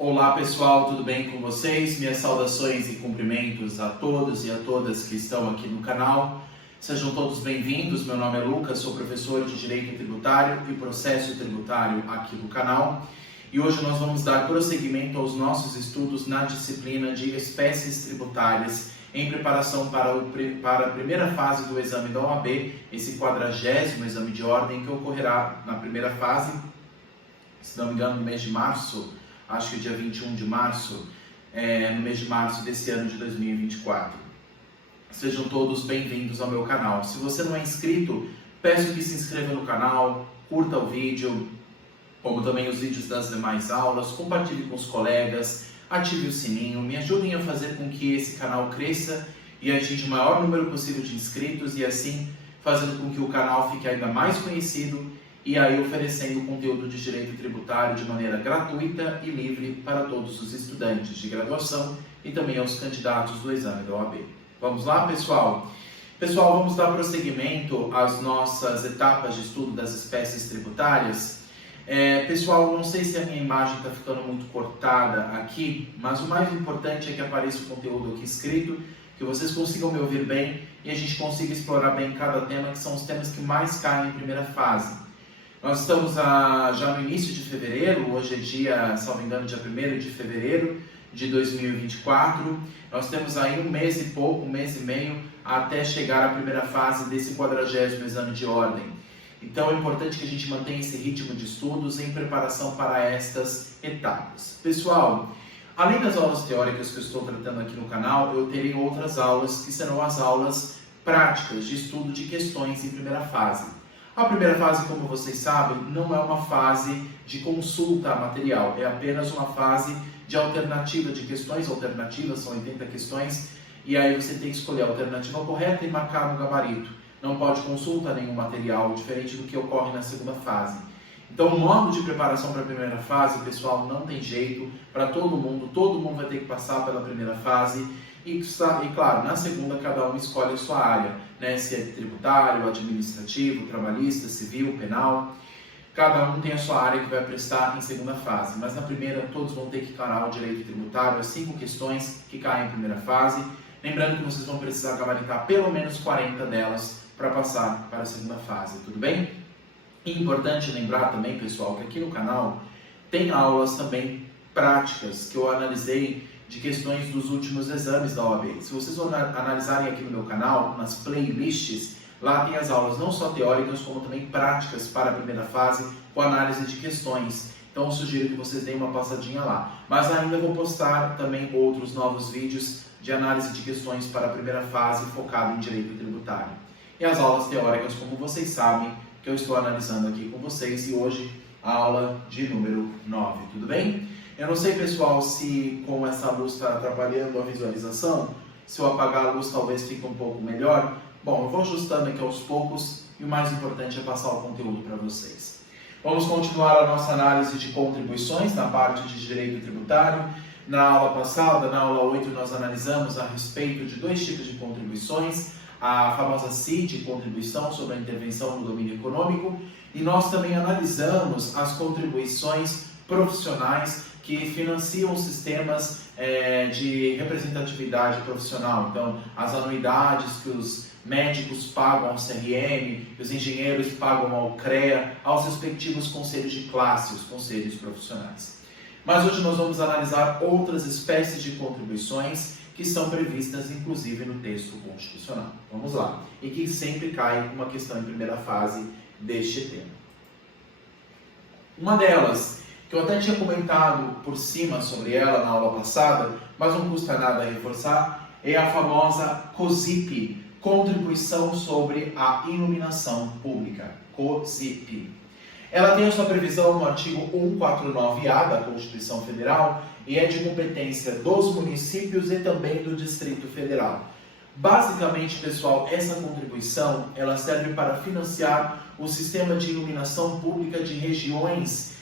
Olá pessoal, tudo bem com vocês? Minhas saudações e cumprimentos a todos e a todas que estão aqui no canal. Sejam todos bem-vindos, meu nome é Lucas, sou professor de Direito Tributário e Processo Tributário aqui do canal. E hoje nós vamos dar prosseguimento aos nossos estudos na disciplina de espécies tributárias em preparação para a primeira fase do exame da OAB, esse 40º exame de ordem que ocorrerá na primeira fase, se não me engano, no mês de março, acho que dia 21 de março, no mês de março desse ano de 2024. Sejam todos bem-vindos ao meu canal. Se você não é inscrito, peço que se inscreva no canal, curta o vídeo, como também os vídeos das demais aulas, compartilhe com os colegas, ative o sininho, me ajudem a fazer com que esse canal cresça e atinja o maior número possível de inscritos e assim fazendo com que o canal fique ainda mais conhecido e aí oferecendo conteúdo de direito tributário de maneira gratuita e livre para todos os estudantes de graduação e também aos candidatos do exame da OAB. Vamos lá, pessoal? Pessoal, vamos dar prosseguimento às nossas etapas de estudo das espécies tributárias. Pessoal, não sei se a minha imagem está ficando muito cortada aqui, mas o mais importante é que apareça o conteúdo aqui escrito, que vocês consigam me ouvir bem e a gente consiga explorar bem cada tema, que são os temas que mais caem em primeira fase. Nós estamos já no início de fevereiro, hoje é dia, salvo engano, dia 1º de fevereiro de 2024. Nós temos aí um mês e pouco, um mês e meio, até chegar à primeira fase desse 40º exame de ordem. Então é importante que a gente mantenha esse ritmo de estudos em preparação para estas etapas. Pessoal, além das aulas teóricas que eu estou tratando aqui no canal, eu terei outras aulas que serão as aulas práticas de estudo de questões em primeira fase. A primeira fase, como vocês sabem, não é uma fase de consulta a material, é apenas uma fase de alternativa de questões alternativas, são 80 questões, e aí você tem que escolher a alternativa correta e marcar no gabarito. Não pode consulta nenhum material, diferente do que ocorre na segunda fase. Então, o modo de preparação para a primeira fase, pessoal, não tem jeito para todo mundo vai ter que passar pela primeira fase. E claro, na segunda cada um escolhe a sua área, né? Se é tributário, administrativo, trabalhista, civil, penal. Cada um tem a sua área que vai prestar em segunda fase, mas na primeira todos vão ter que encarar o direito tributário, as 5 questões que caem em primeira fase. Lembrando que vocês vão precisar gabaritar pelo menos 40 delas para passar para a segunda fase, tudo bem? E importante lembrar também, pessoal, que aqui no canal tem aulas também práticas que eu analisei de questões dos últimos exames da OAB. Se vocês analisarem aqui no meu canal, nas playlists, lá tem as aulas não só teóricas, como também práticas para a primeira fase, com análise de questões. Então eu sugiro que vocês deem uma passadinha lá. Mas ainda vou postar também outros novos vídeos de análise de questões para a primeira fase, focado em direito tributário. E as aulas teóricas, como vocês sabem, que eu estou analisando aqui com vocês, e hoje a aula de número 9, tudo bem? Eu não sei, pessoal, se com essa luz está atrapalhando a visualização, se eu apagar a luz talvez fique um pouco melhor. Bom, eu vou ajustando aqui aos poucos e o mais importante é passar o conteúdo para vocês. Vamos continuar a nossa análise de contribuições na parte de direito tributário. Na aula passada, na aula 8, nós analisamos a respeito de 2 tipos de contribuições, a famosa CID, contribuição sobre a intervenção no domínio econômico, e nós também analisamos as contribuições profissionais que financiam sistemas de representatividade profissional. Então, as anuidades que os médicos pagam ao CRM, que os engenheiros pagam ao CREA, aos respectivos conselhos de classe, os conselhos profissionais. Mas hoje nós vamos analisar outras espécies de contribuições que são previstas, inclusive, no texto constitucional. Vamos lá. E que sempre cai uma questão em primeira fase deste tema. Uma delas, que eu até tinha comentado por cima sobre ela na aula passada, mas não custa nada reforçar, é a famosa COSIP, Contribuição sobre a Iluminação Pública, COSIP. Ela tem a sua previsão no artigo 149-A da Constituição Federal e é de competência dos municípios e também do Distrito Federal. Basicamente, pessoal, essa contribuição ela serve para financiar o sistema de iluminação pública de regiões,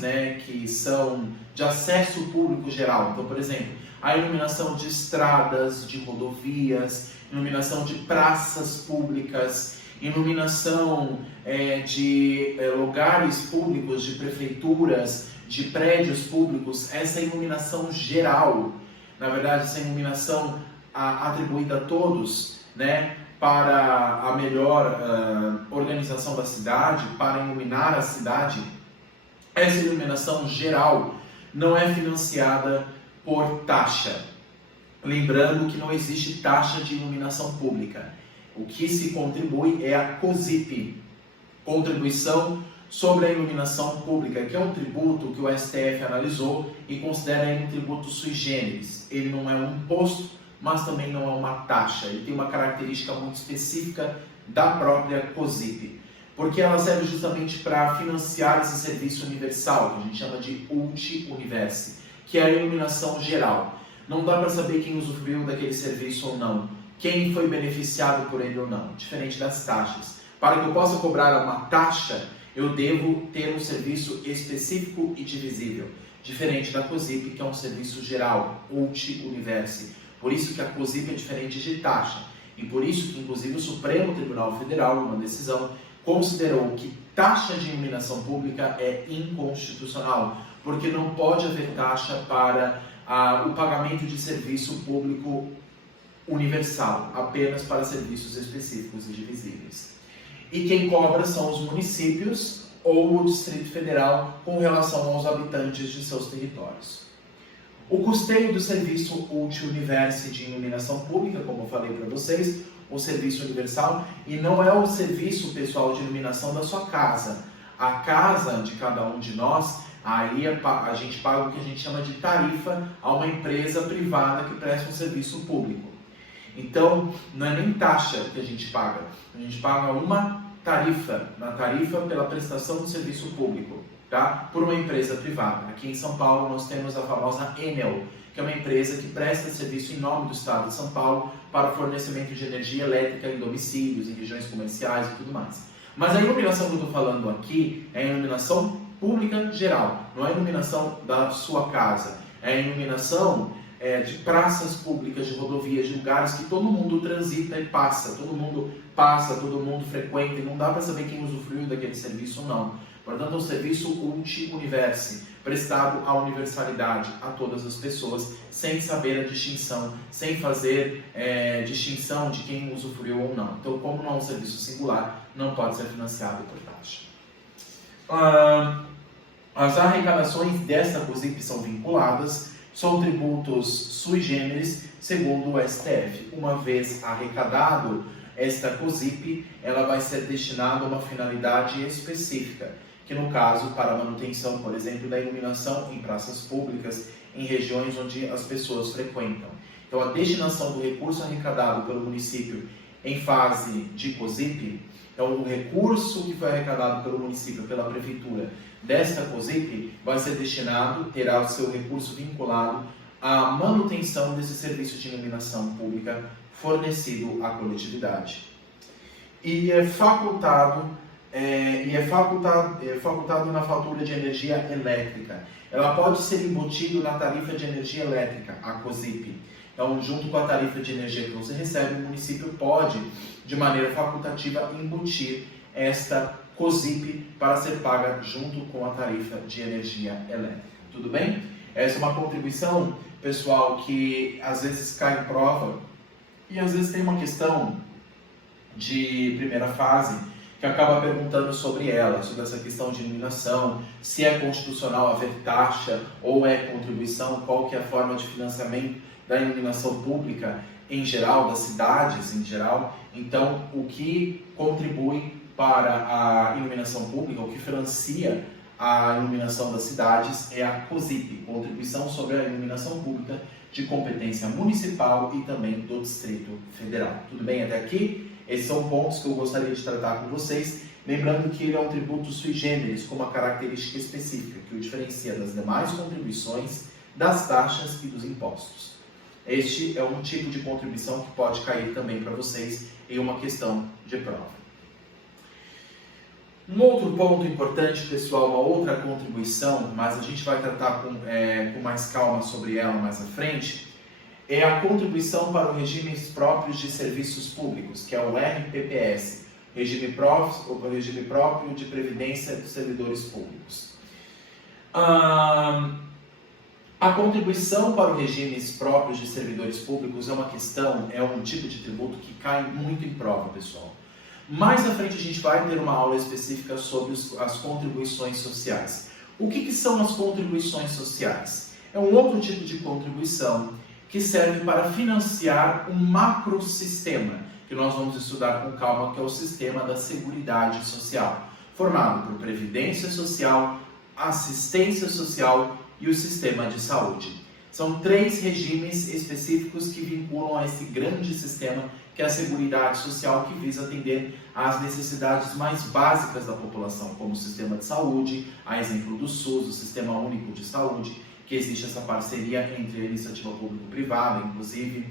né, que são de acesso público geral. Então, por exemplo, a iluminação de estradas, de rodovias, iluminação de praças públicas. iluminação de lugares públicos, de prefeituras, de prédios públicos, essa iluminação geral, na verdade, essa iluminação atribuída a todos, né, para a melhor organização da cidade, para iluminar a cidade, essa iluminação geral não é financiada por taxa. Lembrando que não existe taxa de iluminação pública. O que se contribui é a COSIP, Contribuição sobre a Iluminação Pública, que é um tributo que o STF analisou e considera um tributo sui generis. Ele não é um imposto, mas também não é uma taxa. Ele tem uma característica muito específica da própria COSIP, porque ela serve justamente para financiar esse serviço universal, que a gente chama de Ulti Universi, que é a iluminação geral. Não dá para saber quem usufruiu daquele serviço ou não, quem foi beneficiado por ele ou não, diferente das taxas. Para que eu possa cobrar uma taxa, eu devo ter um serviço específico e divisível, diferente da COSIP, que é um serviço geral, Ulti Universi. Por isso que a COSIP é diferente de taxa, e por isso que, inclusive, o Supremo Tribunal Federal, numa decisão, considerou que taxa de iluminação pública é inconstitucional, porque não pode haver taxa para o pagamento de serviço público universal, apenas para serviços específicos e divisíveis. E quem cobra são os municípios ou o Distrito Federal com relação aos habitantes de seus territórios. O custeio do serviço Ulti Universi de iluminação pública, como eu falei para vocês, o serviço universal, e não é o serviço pessoal de iluminação da sua casa. A casa de cada um de nós, aí a gente paga o que a gente chama de tarifa a uma empresa privada que presta um serviço público. Então, não é nem taxa que a gente paga uma tarifa, pela prestação do serviço público, tá? Por uma empresa privada. Aqui em São Paulo nós temos a famosa Enel, que é uma empresa que presta serviço em nome do Estado de São Paulo para o fornecimento de energia elétrica em domicílios, em regiões comerciais e tudo mais. Mas a iluminação que eu estou falando aqui é a iluminação pública geral, não é a iluminação da sua casa, é a iluminação de praças públicas, de rodovias, de lugares que todo mundo transita e passa, todo mundo frequenta, e não dá para saber quem usufruiu daquele serviço ou não. Portanto, é um serviço Ulti Universi, prestado à universalidade, a todas as pessoas, sem saber a distinção, sem fazer distinção de quem usufruiu ou não. Então, como não é um serviço singular, não pode ser financiado por taxa. As arrecadações desta COSIP são vinculadas, são tributos sui generis, segundo o STF. Uma vez arrecadado esta COSIP, ela vai ser destinada a uma finalidade específica, que no caso, para a manutenção, por exemplo, da iluminação em praças públicas, em regiões onde as pessoas frequentam. Então, a destinação do recurso arrecadado pelo município em fase de COSIP, então o recurso que foi arrecadado pelo município, pela prefeitura, desta COSIP, vai ser destinado, terá o seu recurso vinculado à manutenção desse serviço de iluminação pública fornecido à coletividade. E é facultado na fatura de energia elétrica. Ela pode ser embutido na tarifa de energia elétrica, a COSIP. Então, junto com a tarifa de energia que você recebe, o município pode, de maneira facultativa, embutir esta COSIP para ser paga junto com a tarifa de energia elétrica. Tudo bem? Essa é uma contribuição, pessoal, que às vezes cai em prova e às vezes tem uma questão de primeira fase que acaba perguntando sobre ela, sobre essa questão de iluminação, se é constitucional haver taxa ou é contribuição, qual que é a forma de financiamento da iluminação pública em geral, das cidades em geral. Então, o que contribui para a iluminação pública, o que financia a iluminação das cidades é a COSIP, Contribuição sobre a Iluminação Pública de competência municipal e também do Distrito Federal. Tudo bem até aqui? Esses são pontos que eu gostaria de tratar com vocês, lembrando que ele é um tributo sui generis, com uma característica específica, que o diferencia das demais contribuições, das taxas e dos impostos. Este é um tipo de contribuição que pode cair também para vocês em uma questão de prova. Um outro ponto importante, pessoal, uma outra contribuição, mas a gente vai tratar com mais calma sobre ela mais à frente, é a contribuição para os regimes próprios de serviços públicos, que é o RPPS, regime próprio de previdência dos servidores públicos. A contribuição para os regimes próprios de servidores públicos é um tipo de tributo que cai muito em prova, pessoal. Mais à frente a gente vai ter uma aula específica sobre as contribuições sociais. O que são as contribuições sociais? É um outro tipo de contribuição que serve para financiar um macrosistema, que nós vamos estudar com calma, que é o sistema da Seguridade Social, formado por Previdência Social, Assistência Social e o Sistema de Saúde. São 3 regimes específicos que vinculam a esse grande sistema que é a Seguridade Social, que visa atender às necessidades mais básicas da população, como o sistema de saúde, a exemplo do SUS, o Sistema Único de Saúde, que existe essa parceria entre a iniciativa público-privada, inclusive.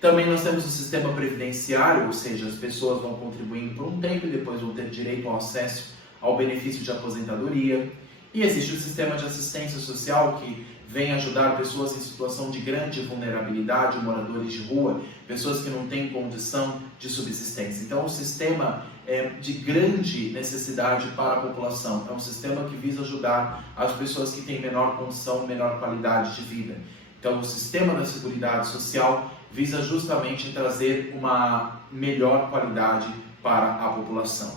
Também nós temos o sistema previdenciário, ou seja, as pessoas vão contribuindo por um tempo e depois vão ter direito ao acesso ao benefício de aposentadoria. E existe o sistema de assistência social, que vem ajudar pessoas em situação de grande vulnerabilidade, moradores de rua, pessoas que não têm condição de subsistência. Então, o sistema é de grande necessidade para a população. É um sistema que visa ajudar as pessoas que têm menor condição, menor qualidade de vida. Então, o sistema da Seguridade Social visa justamente trazer uma melhor qualidade para a população.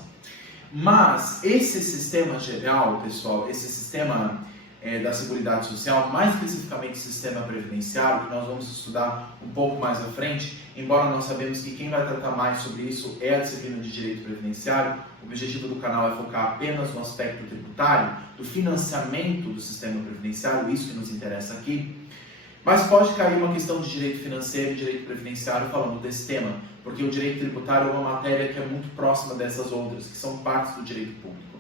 Mas esse sistema geral, pessoal, esse sistema da Seguridade Social, mais especificamente o sistema previdenciário, que nós vamos estudar um pouco mais à frente, embora nós sabemos que quem vai tratar mais sobre isso é a disciplina de Direito Previdenciário, o objetivo do canal é focar apenas no aspecto tributário, do financiamento do sistema previdenciário, isso que nos interessa aqui. Mas pode cair uma questão de direito financeiro e direito previdenciário falando desse tema, porque o direito tributário é uma matéria que é muito próxima dessas outras, que são partes do direito público.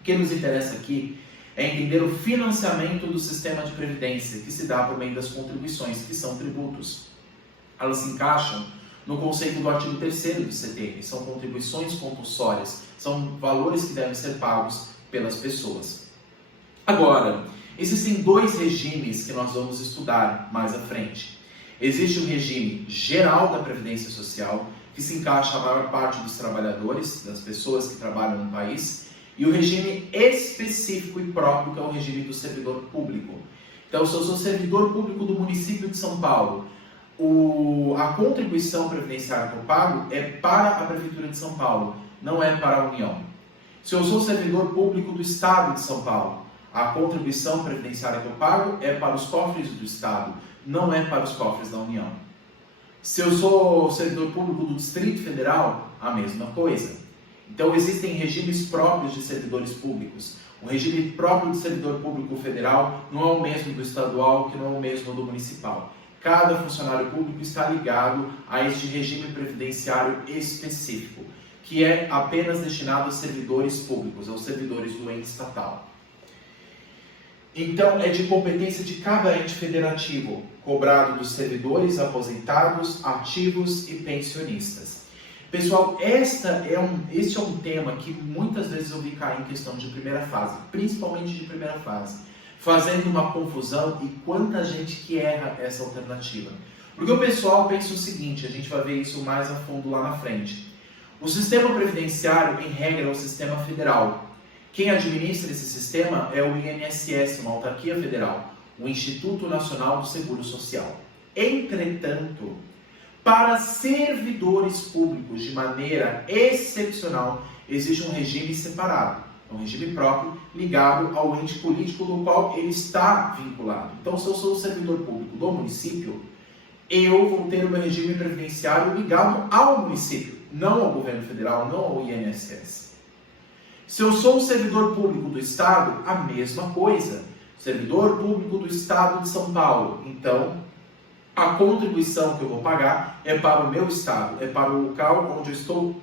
O que nos interessa aqui é entender o financiamento do sistema de previdência, que se dá por meio das contribuições, que são tributos. Elas se encaixam no conceito do artigo 3º do CTN, são contribuições compulsórias, são valores que devem ser pagos pelas pessoas. Agora, existem 2 regimes que nós vamos estudar mais à frente. Existe o regime geral da Previdência Social, que se encaixa a maior parte dos trabalhadores, das pessoas que trabalham no país, e o regime específico e próprio, que é o regime do servidor público. Então, se eu sou servidor público do município de São Paulo, a contribuição previdenciária que eu pago é para a Prefeitura de São Paulo, não é para a União. Se eu sou servidor público do Estado de São Paulo, a contribuição previdenciária que eu pago é para os cofres do Estado, não é para os cofres da União. Se eu sou servidor público do Distrito Federal, a mesma coisa. Então, existem regimes próprios de servidores públicos. O regime próprio do servidor público federal não é o mesmo do estadual, que não é o mesmo do municipal. Cada funcionário público está ligado a este regime previdenciário específico, que é apenas destinado a servidores públicos, aos servidores do ente estatal. Então, é de competência de cada ente federativo, cobrado dos servidores aposentados, ativos e pensionistas. Pessoal, este é um tema que muitas vezes eu vi cair em questão de primeira fase, principalmente de primeira fase, fazendo uma confusão, e quanta gente que erra essa alternativa. Porque o pessoal pensa o seguinte, a gente vai ver isso mais a fundo lá na frente. O sistema previdenciário, em regra, é o sistema federal. Quem administra esse sistema é o INSS, uma autarquia federal, o Instituto Nacional do Seguro Social. Entretanto, para servidores públicos, de maneira excepcional, existe um regime separado, um regime próprio, ligado ao ente político no qual ele está vinculado. Então, se eu sou servidor público do município, eu vou ter o meu regime previdenciário ligado ao município, não ao governo federal, não ao INSS. Se eu sou um servidor público do Estado, a mesma coisa. Servidor público do Estado de São Paulo. Então, a contribuição que eu vou pagar é para o meu Estado, é para o local onde eu estou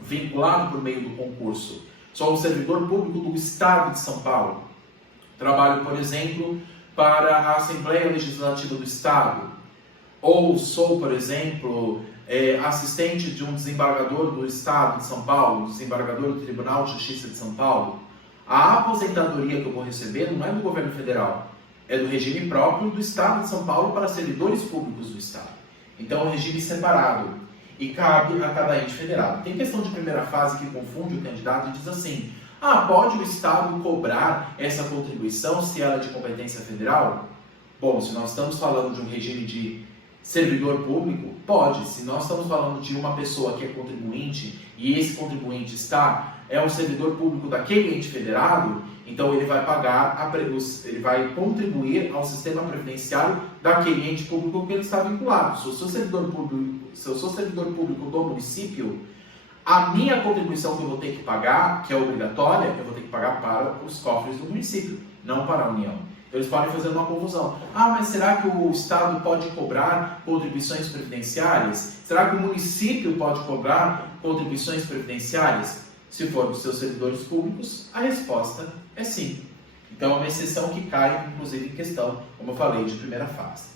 vinculado por meio do concurso. Sou um servidor público do Estado de São Paulo. Trabalho, por exemplo, para a Assembleia Legislativa do Estado. Ou sou, por exemplo, assistente de um desembargador do Estado de São Paulo, desembargador do Tribunal de Justiça de São Paulo. A aposentadoria que eu vou receber não é do governo federal, é do regime próprio do Estado de São Paulo para servidores públicos do Estado. Então, é um regime separado. e cabe a cada ente federado. Tem questão de primeira fase que confunde o candidato e diz assim: pode o Estado cobrar essa contribuição se ela é de competência federal? Bom, se nós estamos falando de um regime de servidor público, pode. Se nós estamos falando de uma pessoa que é contribuinte e esse contribuinte é um servidor público daquele ente federado, então ele vai pagar, ele vai contribuir ao sistema previdenciário daquele ente público que ele está vinculado. Se eu sou servidor público do município, a minha contribuição que eu vou ter que pagar, que é obrigatória, eu vou ter que pagar para os cofres do município, não para a União. Eles podem fazer uma confusão. Mas será que o Estado pode cobrar contribuições previdenciárias? Será que o município pode cobrar contribuições previdenciárias? Se for dos seus servidores públicos, a resposta é sim. Então, é uma exceção que cai, inclusive, em questão, como eu falei, de primeira fase.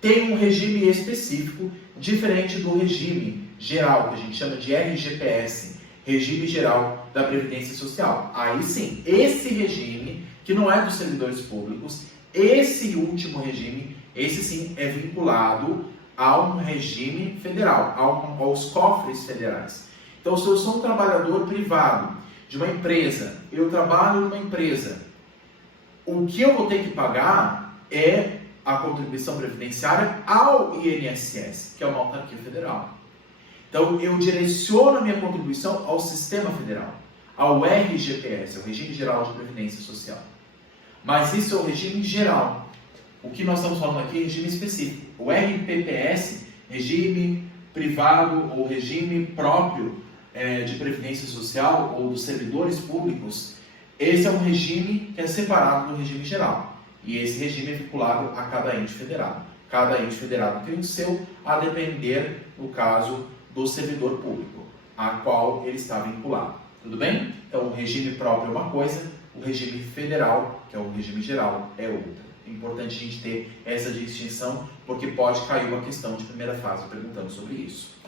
Tem um regime específico, diferente do regime geral, que a gente chama de RGPS, Regime Geral da Previdência Social. Aí sim, esse regime, que não é dos servidores públicos, esse último regime, esse sim é vinculado a um regime federal, aos cofres federais. Então, se eu sou um trabalhador privado de uma empresa, eu trabalho numa empresa, o que eu vou ter que pagar é a contribuição previdenciária ao INSS, que é uma autarquia federal. Então, eu direciono a minha contribuição ao sistema federal, ao RGPS, ao Regime Geral de Previdência Social. Mas isso é o regime geral. O que nós estamos falando aqui é regime específico. O RPPS, regime privado ou regime próprio de previdência social ou dos servidores públicos, esse é um regime que é separado do regime geral. E esse regime é vinculado a cada ente federado. Cada ente federado tem o seu, a depender, no caso, do servidor público, a qual ele está vinculado. Tudo bem? Então, o regime próprio é uma coisa, o regime federal, que é o regime geral, é outra. É importante a gente ter essa distinção, porque pode cair uma questão de primeira fase perguntando sobre isso.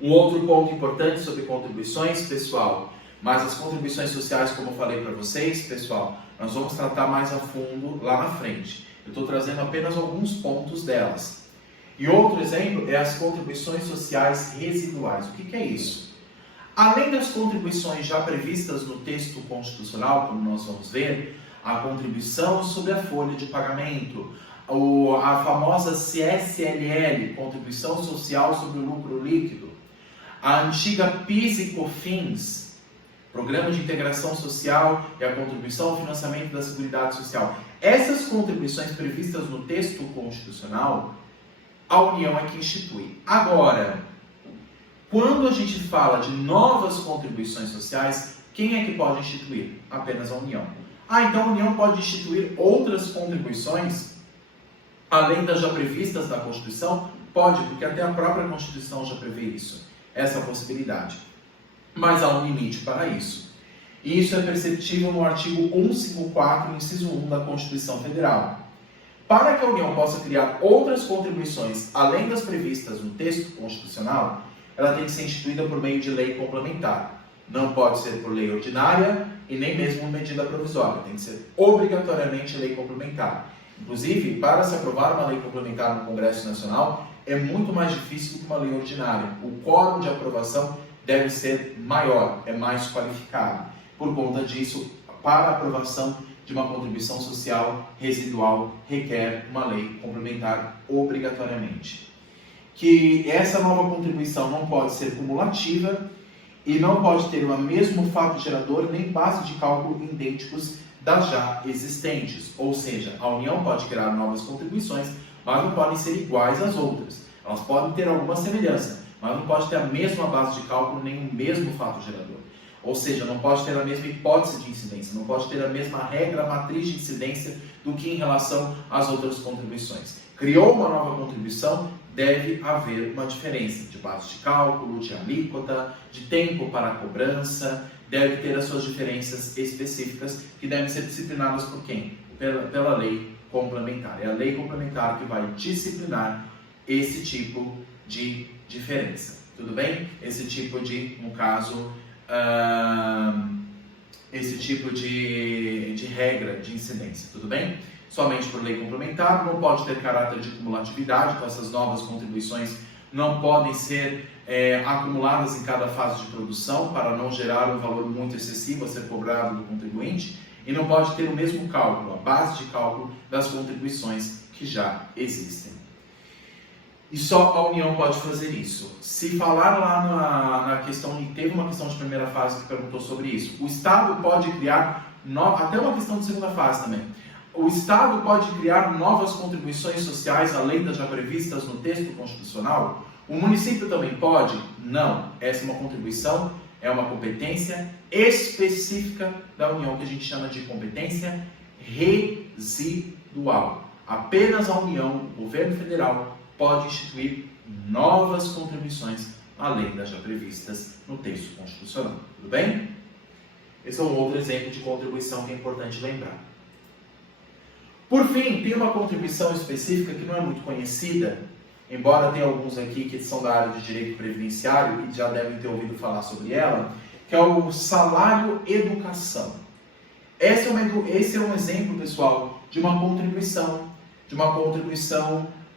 Um outro ponto importante sobre contribuições, pessoal, mas as contribuições sociais, como eu falei para vocês, pessoal, nós vamos tratar mais a fundo lá na frente. Eu estou trazendo apenas alguns pontos delas. E outro exemplo é as contribuições sociais residuais. O que é isso? Além das contribuições já previstas no texto constitucional, como nós vamos ver, a contribuição sobre a folha de pagamento, a famosa CSLL, Contribuição Social sobre o Lucro Líquido, a antiga PIS e COFINS, Programa de Integração Social e a Contribuição ao Financiamento da Seguridade Social. Essas contribuições previstas no texto constitucional, a União é que institui. Agora, quando a gente fala de novas contribuições sociais, quem é que pode instituir? Apenas a União. Então a União pode instituir outras contribuições, além das já previstas na Constituição? Pode, porque até a própria Constituição já prevê isso, essa possibilidade. Mas há um limite para isso. E isso é perceptível no artigo 154, inciso 1 da Constituição Federal. Para que a União possa criar outras contribuições, além das previstas no texto constitucional, ela tem que ser instituída por meio de lei complementar. Não pode ser por lei ordinária e nem mesmo medida provisória. Tem que ser obrigatoriamente lei complementar. Inclusive, para se aprovar uma lei complementar no Congresso Nacional, é muito mais difícil do que uma lei ordinária. O quórum de aprovação deve ser maior, é mais qualificado. Por conta disso, para a aprovação de uma contribuição social residual, requer uma lei complementar obrigatoriamente. Que essa nova contribuição não pode ser cumulativa e não pode ter o mesmo fato gerador nem base de cálculo idênticos das já existentes. Ou seja, a União pode criar novas contribuições, mas não podem ser iguais às outras. Elas podem ter alguma semelhança, mas não pode ter a mesma base de cálculo nem o mesmo fato gerador. Ou seja, não pode ter a mesma hipótese de incidência, não pode ter a mesma regra matriz de incidência do que em relação às outras contribuições. Criou uma nova contribuição, deve haver uma diferença de base de cálculo, de alíquota, de tempo para a cobrança, deve ter as suas diferenças específicas que devem ser disciplinadas por quem? Pela lei complementar. É a lei complementar que vai disciplinar esse tipo de diferença. Tudo bem? Esse tipo de, no caso, esse tipo de regra de incidência. Tudo bem? Somente por lei complementar, não pode ter caráter de cumulatividade, então essas novas contribuições não podem ser acumuladas em cada fase de produção para não gerar um valor muito excessivo a ser cobrado do contribuinte e não pode ter o mesmo cálculo, a base de cálculo das contribuições que já existem. E só a União pode fazer isso. Se falar lá na questão, e teve uma questão de primeira fase que perguntou sobre isso, o Estado pode criar, até uma questão de segunda fase também, o Estado pode criar novas contribuições sociais além das já previstas no texto constitucional? O município também pode? Não. Essa é uma contribuição, é uma competência específica da União, que a gente chama de competência residual. Apenas a União, o governo federal, pode instituir novas contribuições além das já previstas no texto constitucional. Tudo bem? Esse é um outro exemplo de contribuição que é importante lembrar. Por fim, tem uma contribuição específica que não é muito conhecida, embora tenha alguns aqui que são da área de direito previdenciário e já devem ter ouvido falar sobre ela, que é o salário educação. Esse é um exemplo, pessoal, de uma contribuição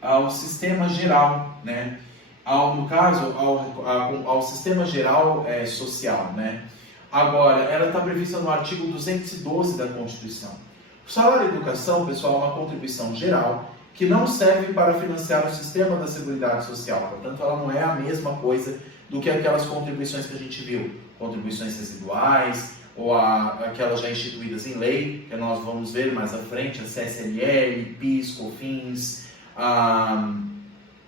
ao sistema geral, né? No caso, ao sistema geral social, né? Agora, ela está prevista no artigo 212 da Constituição. O salário educação, pessoal, é uma contribuição geral que não serve para financiar o sistema da Seguridade Social. Portanto, ela não é a mesma coisa do que aquelas contribuições que a gente viu, contribuições residuais, ou aquelas já instituídas em lei, que nós vamos ver mais à frente, a CSLL, PIS, COFINS, a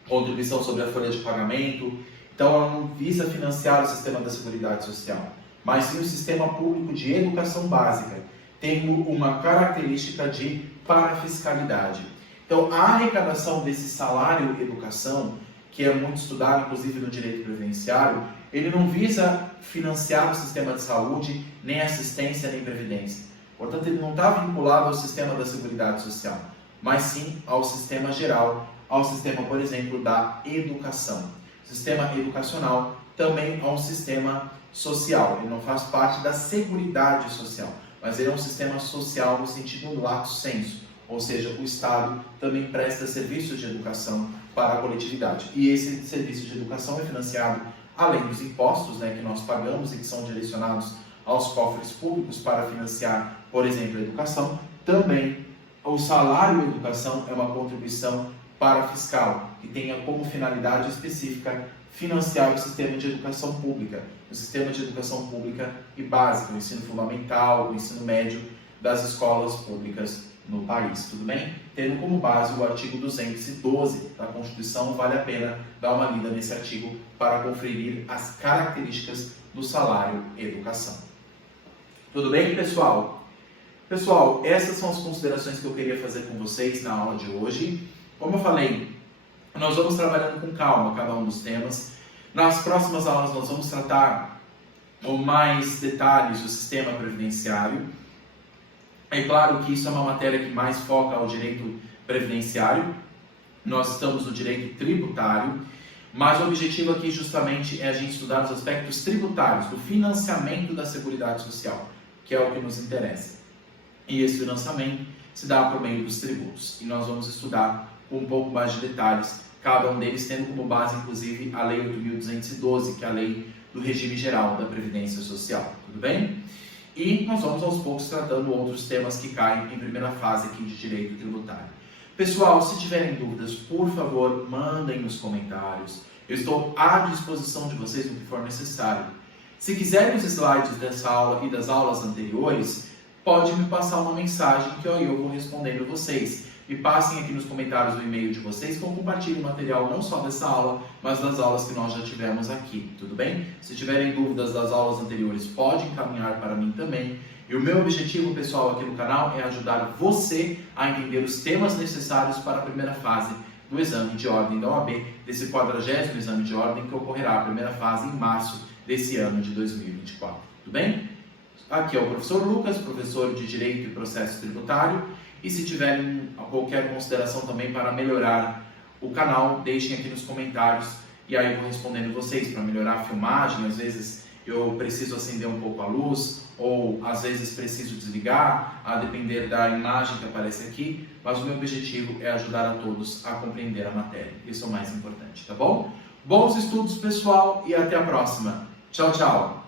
contribuição sobre a folha de pagamento. Então, ela não visa financiar o sistema da Seguridade Social, mas sim o sistema público de educação básica, tendo uma característica de parafiscalidade. Então, a arrecadação desse salário educação, que é muito estudado, inclusive no direito previdenciário, ele não visa financiar o sistema de saúde, nem assistência, nem previdência. Portanto, ele não está vinculado ao sistema da Seguridade Social, mas sim ao sistema geral, ao sistema, por exemplo, da educação. O sistema educacional também é um sistema social, ele não faz parte da Seguridade Social, mas ele é um sistema social no sentido lato sensu, ou seja, o Estado também presta serviços de educação para a coletividade. E esse serviço de educação é financiado, além dos impostos, né, que nós pagamos e que são direcionados aos cofres públicos para financiar, por exemplo, a educação, também o salário educação é uma contribuição parafiscal, que tenha como finalidade específica financiar o sistema de educação pública, o sistema de educação pública e básica, o ensino fundamental, o ensino médio das escolas públicas no país, tudo bem? Tendo como base o artigo 212 da Constituição, vale a pena dar uma lida nesse artigo para conferir as características do salário educação. Tudo bem, pessoal? Pessoal, essas são as considerações que eu queria fazer com vocês na aula de hoje. Como eu falei, nós vamos trabalhando com calma cada um dos temas. Nas próximas aulas nós vamos tratar com mais detalhes do sistema previdenciário. É claro que isso é uma matéria que mais foca ao direito previdenciário. Nós estamos no direito tributário, mas o objetivo aqui justamente é a gente estudar os aspectos tributários do financiamento da Seguridade Social, que é o que nos interessa. E esse financiamento se dá por meio dos tributos. E nós vamos estudar com um pouco mais de detalhes, cada um deles tendo como base, inclusive, a Lei 8.212, que é a lei do regime geral da Previdência Social. Tudo bem? E nós vamos aos poucos tratando outros temas que caem em primeira fase aqui de direito tributário. Pessoal, se tiverem dúvidas, por favor, mandem nos comentários. Eu estou à disposição de vocês no que for necessário. Se quiserem os slides dessa aula e das aulas anteriores, pode me passar uma mensagem que eu vou respondendo vocês. E passem aqui nos comentários do e-mail de vocês que eu compartilho o material não só dessa aula, mas das aulas que nós já tivemos aqui, tudo bem? Se tiverem dúvidas das aulas anteriores, pode encaminhar para mim também. E o meu objetivo, pessoal, aqui no canal é ajudar você a entender os temas necessários para a primeira fase do exame de ordem da OAB, desse 40º exame de ordem que ocorrerá a primeira fase em março desse ano de 2024, tudo bem? Aqui é o professor Lucas, professor de Direito e Processo Tributário. E se tiverem qualquer consideração também para melhorar o canal, deixem aqui nos comentários e aí eu vou respondendo vocês para melhorar a filmagem. Às vezes eu preciso acender um pouco a luz ou às vezes preciso desligar, a depender da imagem que aparece aqui, mas o meu objetivo é ajudar a todos a compreender a matéria. Isso é o mais importante, tá bom? Bons estudos, pessoal, e até a próxima. Tchau, tchau!